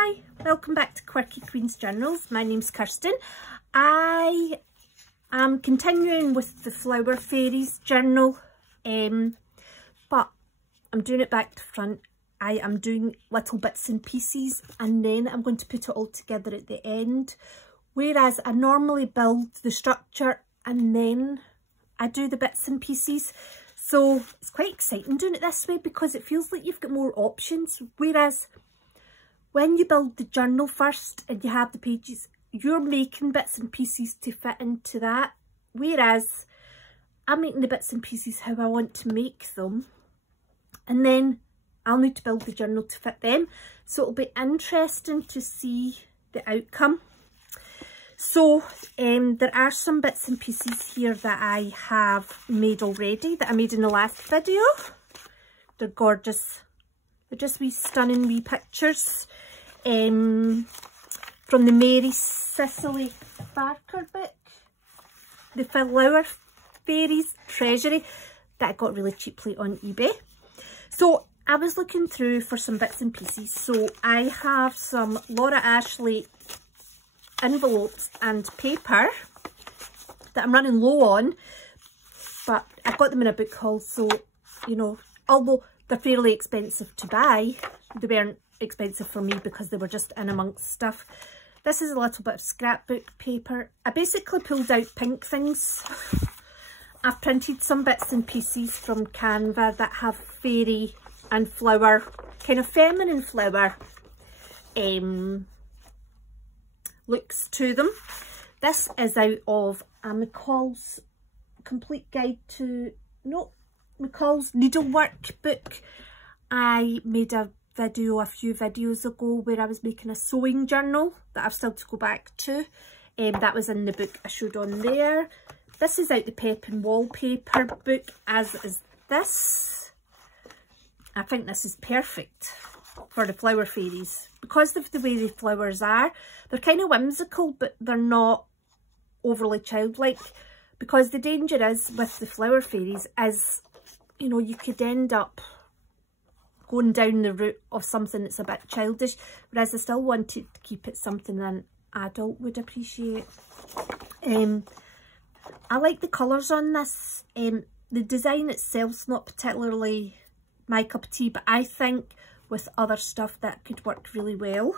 Hi, welcome back to Quirky Queen's Journals. My name's Kirsten. I am continuing with the Flower Fairies journal, but I'm doing it back to front. I am doing little bits and pieces and then I'm going to put it all together at the end. Whereas I normally build the structure and then I do the bits and pieces. So it's quite exciting doing it this way because it feels like you've got more options. Whereas when you build the journal first and you have the pages, you're making bits and pieces to fit into that. Whereas I'm making the bits and pieces how I want to make them. And then I'll need to build the journal to fit them. So it'll be interesting to see the outcome. So there are some bits and pieces here that I have made already that I made in the last video. They're gorgeous. They're just wee stunning wee pictures from the Mary Cicely Barker book, the Flower Fairies Treasury, that I got really cheaply on eBay. So I was looking through for some bits and pieces. So I have some Laura Ashley envelopes and paper that I'm running low on, but I got them in a book haul, so you know, although they're fairly expensive to buy, they weren't expensive for me because they were just in amongst stuff. This is a little bit of scrapbook paper. I basically pulled out pink things. I've printed some bits and pieces from Canva that have fairy and flower, kind of feminine flower looks to them. This is out of McCall's Complete Guide to, McCall's Needlework book. I made a video a few videos ago where I was making a sewing journal that I've still to go back to. That was in the book I showed on there. This is out the Pep and Wallpaper book, as is this. I think this is perfect for the Flower Fairies because of the way the flowers are. They're kind of whimsical, but they're not overly childlike, because the danger is with the Flower Fairies is, you know, you could end up going down the route of something that's a bit childish, whereas I still wanted to keep it something an adult would appreciate. I like the colours on this. The design itself's not particularly my cup of tea, but I think with other stuff that could work really well.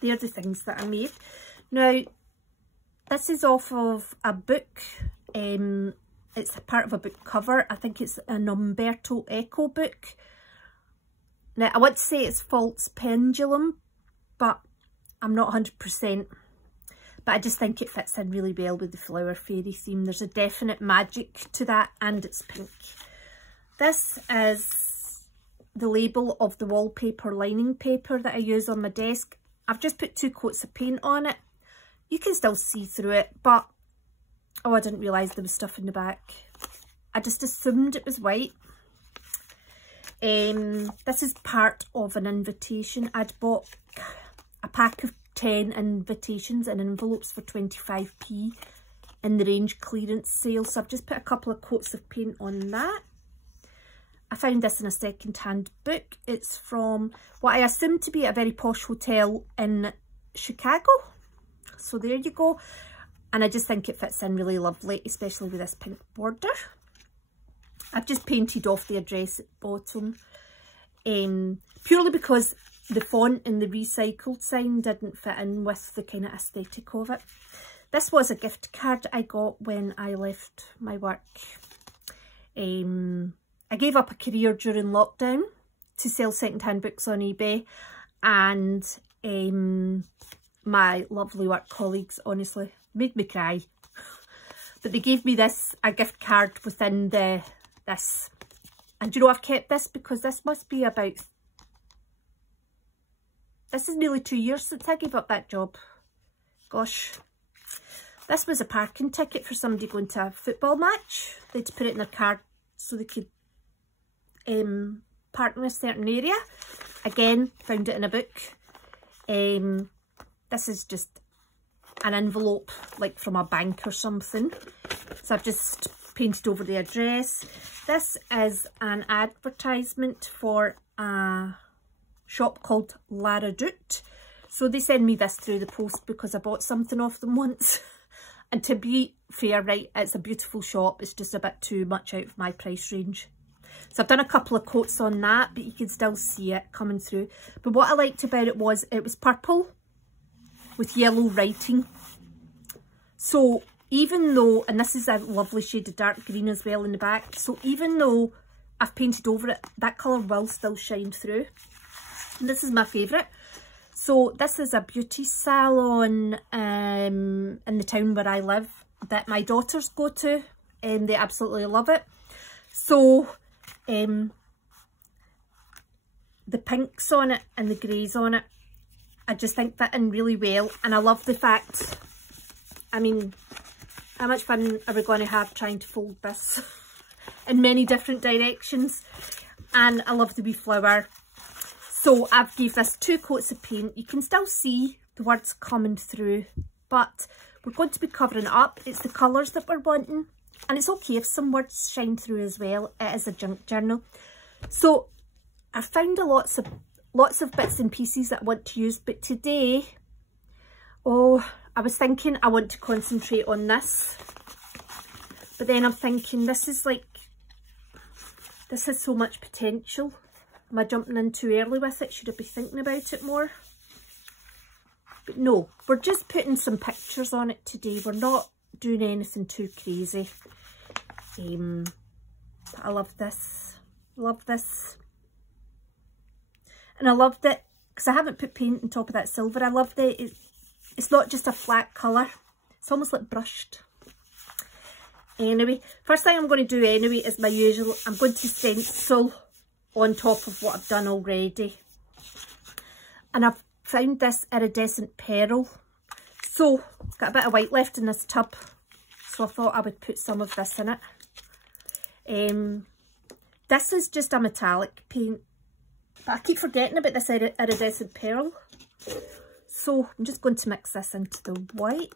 They're the things that I made. Now, this is off of a book. It's a part of a book cover. I think it's an Umberto Eco book. Now, I want to say it's False Pendulum, but I'm not 100%. But I just think it fits in really well with the Flower Fairy theme. There's a definite magic to that, and it's pink. This is the label of the wallpaper lining paper that I use on my desk. I've just put 2 coats of paint on it. You can still see through it, but oh, I didn't realise there was stuff in the back. I just assumed it was white. This is part of an invitation. I'd bought a pack of 10 invitations and envelopes for 25p in the range clearance sale, so I've just put a couple of coats of paint on that. I found this in a second-hand book. It's from what I assume to be a very posh hotel in Chicago. So there you go. And I just think it fits in really lovely, especially with this pink border. I've just painted off the address at the bottom, purely because the font and the recycled sign didn't fit in with the kind of aesthetic of it. This was a gift card I got when I left my work. I gave up a career during lockdown to sell second-hand books on eBay, and my lovely work colleagues honestly made me cry. But they gave me a gift card within this. And you know, I've kept this because this must be about, this is nearly 2 years since I gave up that job. Gosh. This was a parking ticket for somebody going to a football match. They had to put it in their car so they could park in a certain area. Again, found it in a book. This is just an envelope like from a bank or something. So I've just painted over the address. This is an advertisement for a shop called Lara Doot. So they send me this through the post because I bought something off them once. And to be fair, right, it's a beautiful shop. It's just a bit too much out of my price range. So I've done a couple of coats on that, but you can still see it coming through. But what I liked about it was purple with yellow writing. So even though, and this is a lovely shade of dark green as well in the back, so even though I've painted over it, that colour will still shine through. And this is my favourite. So this is a beauty salon in the town where I live that my daughters go to, and they absolutely love it. So the pinks on it and the greys on it, I just think fit in really well. And I love the fact, I mean, how much fun are we going to have trying to fold this in many different directions? And I love the wee flower. So I've gave this 2 coats of paint. You can still see the words coming through, but we're going to be covering it up. It's the colours that we're wanting, and it's okay if some words shine through as well. It is a junk journal. So I found lots of bits and pieces that I want to use, but today, I was thinking I want to concentrate on this, but then I'm thinking this has so much potential. Am I jumping in too early with it? Should I be thinking about it more? But no, we're just putting some pictures on it today. We're not doing anything too crazy. But I love this. Love this. And I loved it because I haven't put paint on top of that silver. I loved it. It's not just a flat colour. It's almost like brushed. Anyway, first thing I'm going to do anyway is my usual. I'm going to stencil on top of what I've done already. And I've found this iridescent pearl. So, got a bit of white left in this tub. So I thought I would put some of this in it. This is just a metallic paint. But I keep forgetting about this iridescent pearl. So I'm just going to mix this into the white.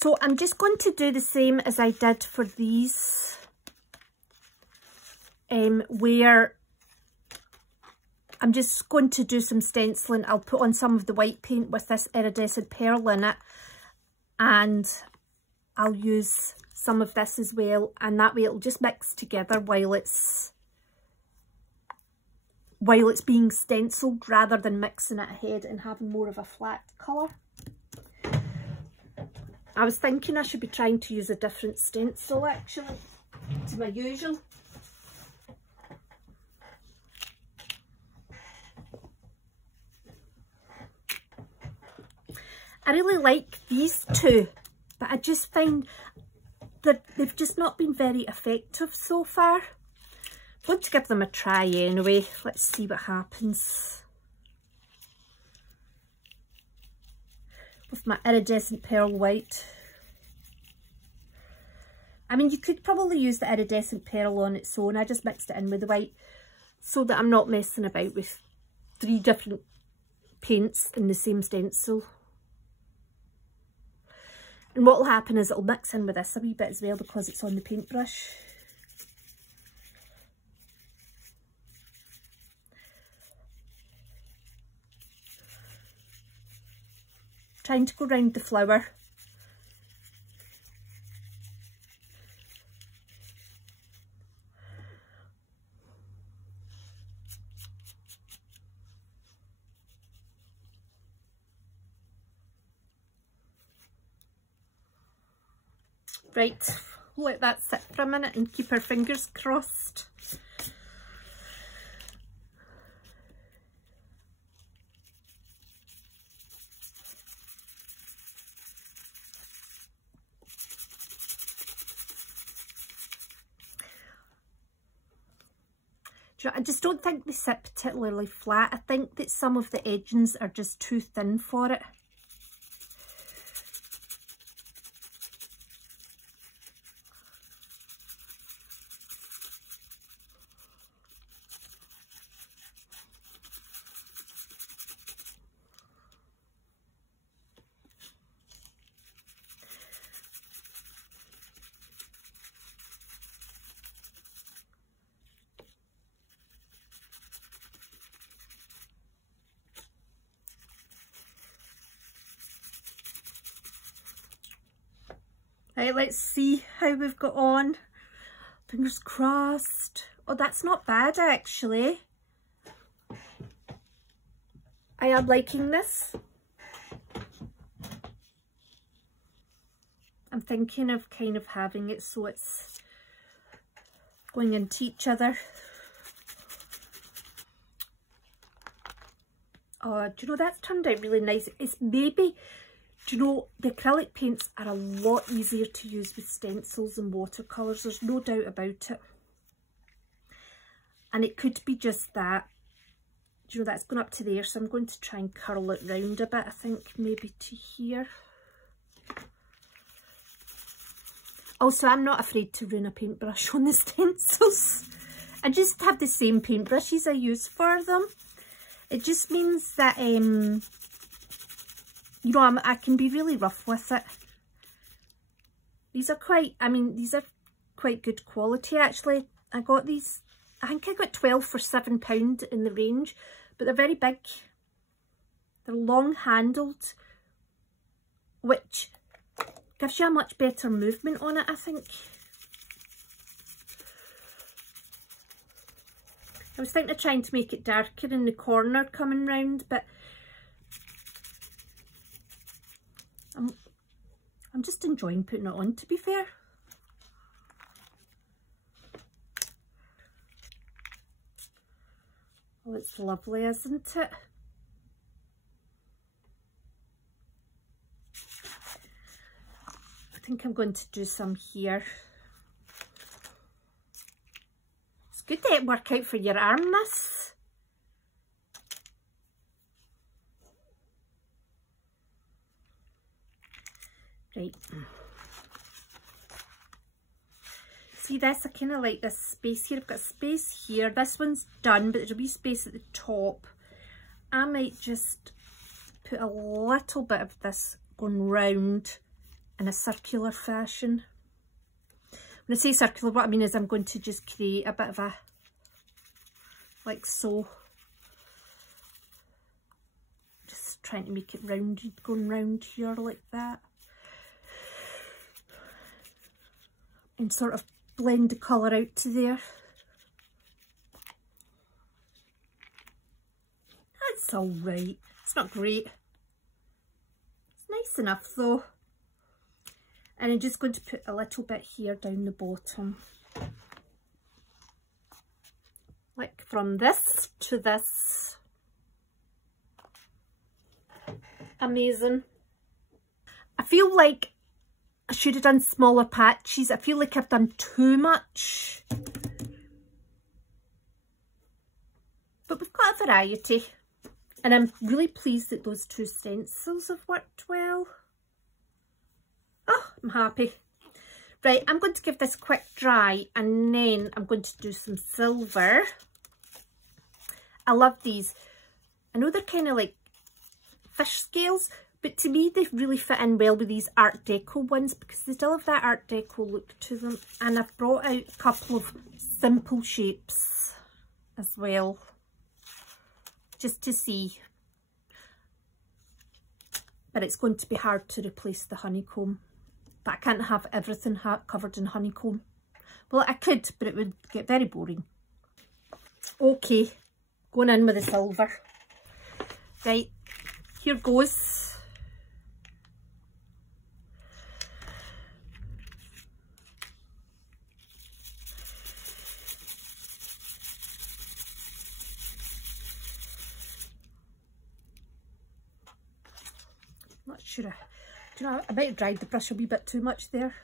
So I'm just going to do the same as I did for these. Where I'm just going to do some stenciling. I'll put on some of the white paint with this iridescent pearl in it, and I'll use some of this as well, and that way it'll just mix together while it's being stenciled, rather than mixing it ahead and having more of a flat colour. I was thinking I should be trying to use a different stencil actually to my usual. I really like these two, but I just find that they've just not been very effective so far. I'm going to give them a try anyway. Let's see what happens. With my iridescent pearl white. I mean, you could probably use the iridescent pearl on its own. I just mixed it in with the white so that I'm not messing about with 3 different paints in the same stencil. And what will happen is it'll mix in with this a wee bit as well because it's on the paintbrush. Trying to go round the flower. Right, let that sit for a minute and keep our fingers crossed. I just don't think they sit particularly flat. I think that some of the edgings are just too thin for it. Right, let's see how we've got on. Fingers crossed. Oh, that's not bad actually. I am liking this. I'm thinking of kind of having it so it's going into each other. Oh, do you know, that's turned out really nice. It's maybe, do you know, the acrylic paints are a lot easier to use with stencils and watercolours. There's no doubt about it. And it could be just that. Do you know, that's going up to there, so I'm going to try and curl it round a bit, I think, maybe to here. Also, I'm not afraid to ruin a paintbrush on the stencils. I just have the same paintbrushes I use for them. It just means that, you know, I can be really rough with it. These are quite, I mean, these are quite good quality, actually. I got these, I think I got 12 for £7 in the range, but they're very big. They're long-handled, which gives you a much better movement on it, I think. I was thinking of trying to make it darker in the corner coming round, but I'm just enjoying putting it on, to be fair. Oh, it's lovely, isn't it? I think I'm going to do some here. It's good to work out for your arm, this. Right. See this, I kind of like this space here. I've got a space here. This one's done, but there's a wee space at the top. I might just put a little bit of this going round in a circular fashion. When I say circular, what I mean is I'm going to just create a bit of a, like so. Just trying to make it rounded, going round here like that. And sort of blend the colour out to there. That's alright. It's not great. It's nice enough though. And I'm just going to put a little bit here down the bottom. Like from this to this. Amazing. I feel like I should have done smaller patches. I feel like I've done too much. But we've got a variety. And I'm really pleased that those two stencils have worked well. Oh, I'm happy. Right, I'm going to give this a quick dry and then I'm going to do some silver. I love these. I know they're kind of like fish scales, but to me they really fit in well with these Art Deco ones because they still have that Art Deco look to them. And I've brought out a couple of simple shapes as well, just to see. But it's going to be hard to replace the honeycomb. But I can't have everything covered in honeycomb. Well, I could, but it would get very boring. Okay, going in with the silver. Right, here goes. Not sure. Do you know, I might have dried the brush a wee bit too much there.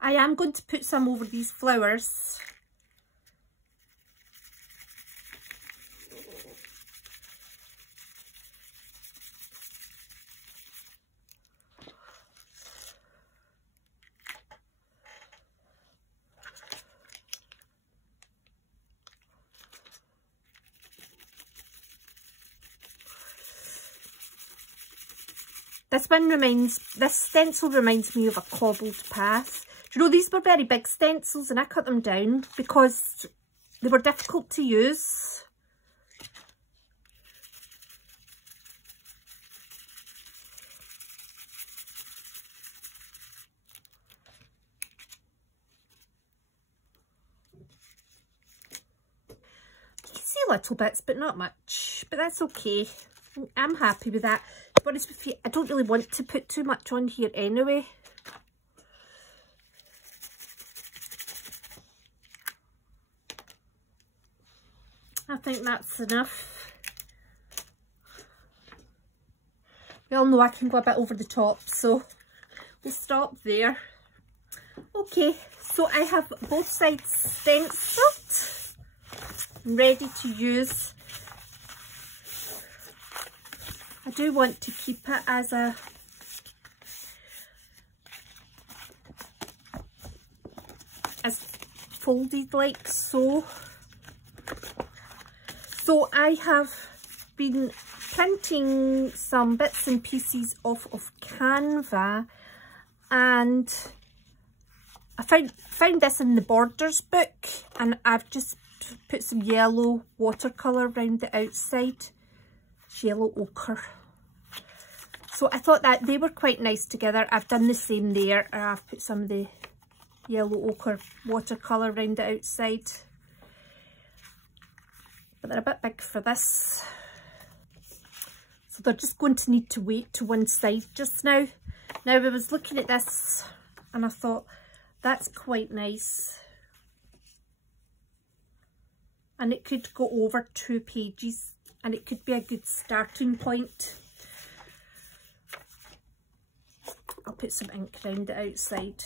I am going to put some over these flowers. This stencil reminds me of a cobbled path. Do you know, these were very big stencils and I cut them down because they were difficult to use. little bits, but not much. But that's okay. I'm happy with that. To be honest with you, I don't really want to put too much on here anyway. I think that's enough. We all know I can go a bit over the top, so we'll stop there. Okay, so I have both sides stenciled. I'm ready to use. I do want to keep it as folded like so. So I have been printing some bits and pieces off of Canva, and I found this in the Borders book, and I've just put some yellow watercolour around the outside. It's yellow ochre. So I thought that they were quite nice together. I've done the same there. I've put some of the yellow ochre watercolour around the outside. But they're a bit big for this. So they're just going to need to wait to one side just now. Now I was looking at this and I thought, that's quite nice. And it could go over 2 pages and it could be a good starting point. I'll put some ink around the outside.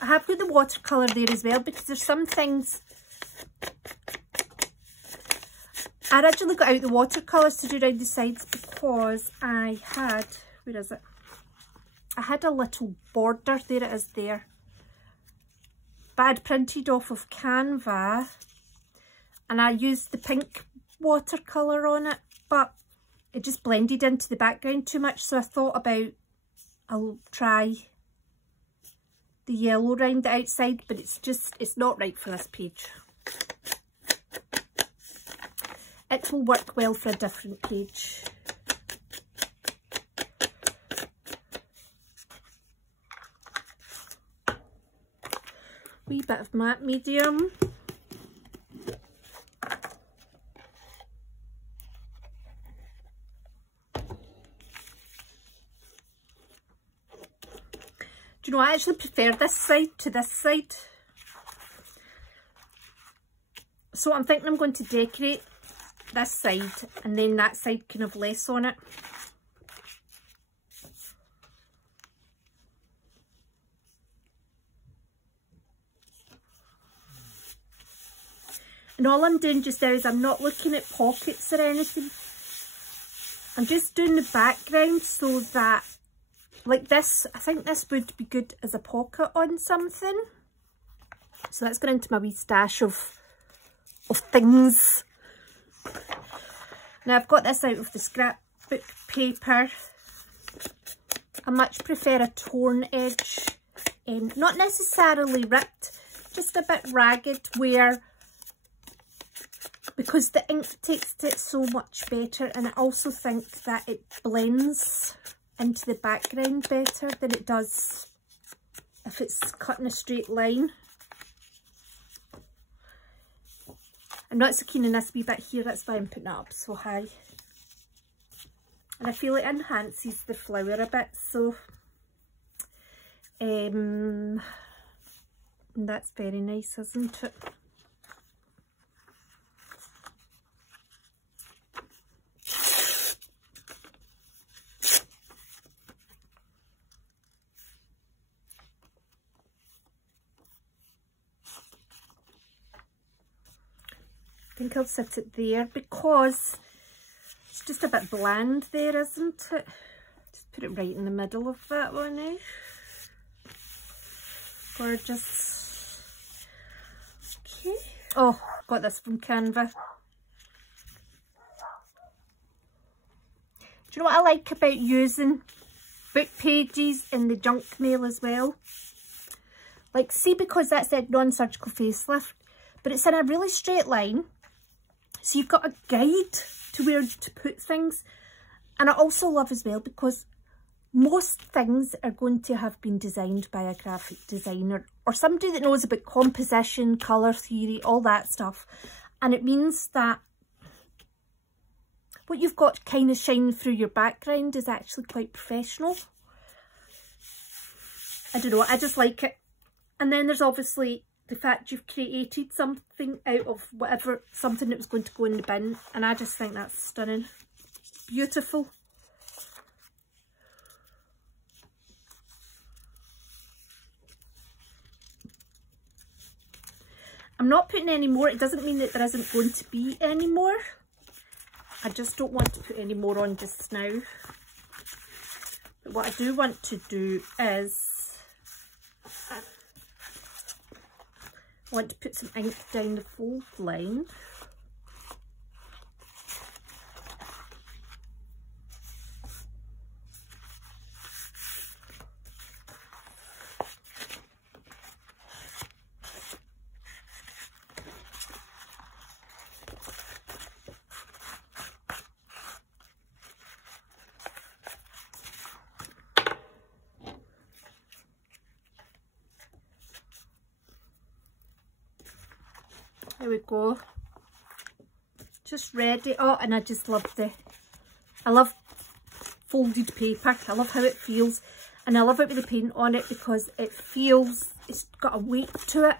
I have got the watercolour there as well, because there's some things I originally got out the watercolours to do around the sides because I had, where is it? I had a little border, there it is there. But I'd printed off of Canva and I used the pink watercolour on it, but it just blended into the background too much, so I thought about, I'll try the yellow around the outside, but it's not right for this page. It will work well for a different page. Wee bit of matte medium. Do you know, I actually prefer this side to this side. So I'm thinking I'm going to decorate this side and then that side kind of less on it. And all I'm doing just now is I'm not looking at pockets or anything. I'm just doing the background so that, like this, I think this would be good as a pocket on something. So that's going into my wee stash of things. Now I've got this out of the scrapbook paper. I much prefer a torn edge, not necessarily ripped, just a bit ragged, where, because the ink takes it so much better, and I also think that it blends into the background better than it does if it's cut in a straight line. I'm not so keen on this wee bit here, that's why I'm putting it up so high. And I feel it enhances the flower a bit, so that's very nice, isn't it? I think I'll set it there because it's just a bit bland there, isn't it? Just put it right in the middle of that one, eh? Gorgeous. Okay. Oh, got this from Canva. Do you know what I like about using book pages in the junk mail as well? Like, see, because that's that non-surgical facelift, but it's in a really straight line. So you've got a guide to where to put things. And I also love as well because most things are going to have been designed by a graphic designer or somebody that knows about composition, colour theory, all that stuff. And it means that what you've got kind of shining through your background is actually quite professional. I don't know, I just like it. And then there's obviously the fact you've created something out of whatever, something that was going to go in the bin, and I just think that's stunning. Beautiful. I'm not putting any more. It doesn't mean that there isn't going to be any more. I just don't want to put any more on just now. But what I do want to do is I want to put some ink down the fold line. There we go. Just ready. Oh, and I just love I love folded paper. I love how it feels. And I love it with the paint on it because it feels, it's got a weight to it.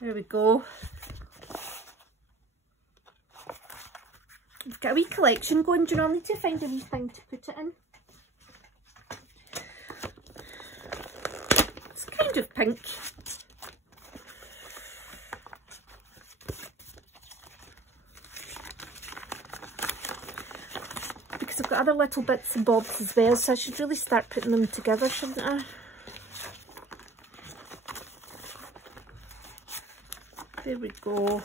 There we go. I've got a wee collection going. Do you know, I need to find a wee thing to put it in. It's kind of pink. Because I've got other little bits and bobs as well, so I should really start putting them together, shouldn't I? There we go.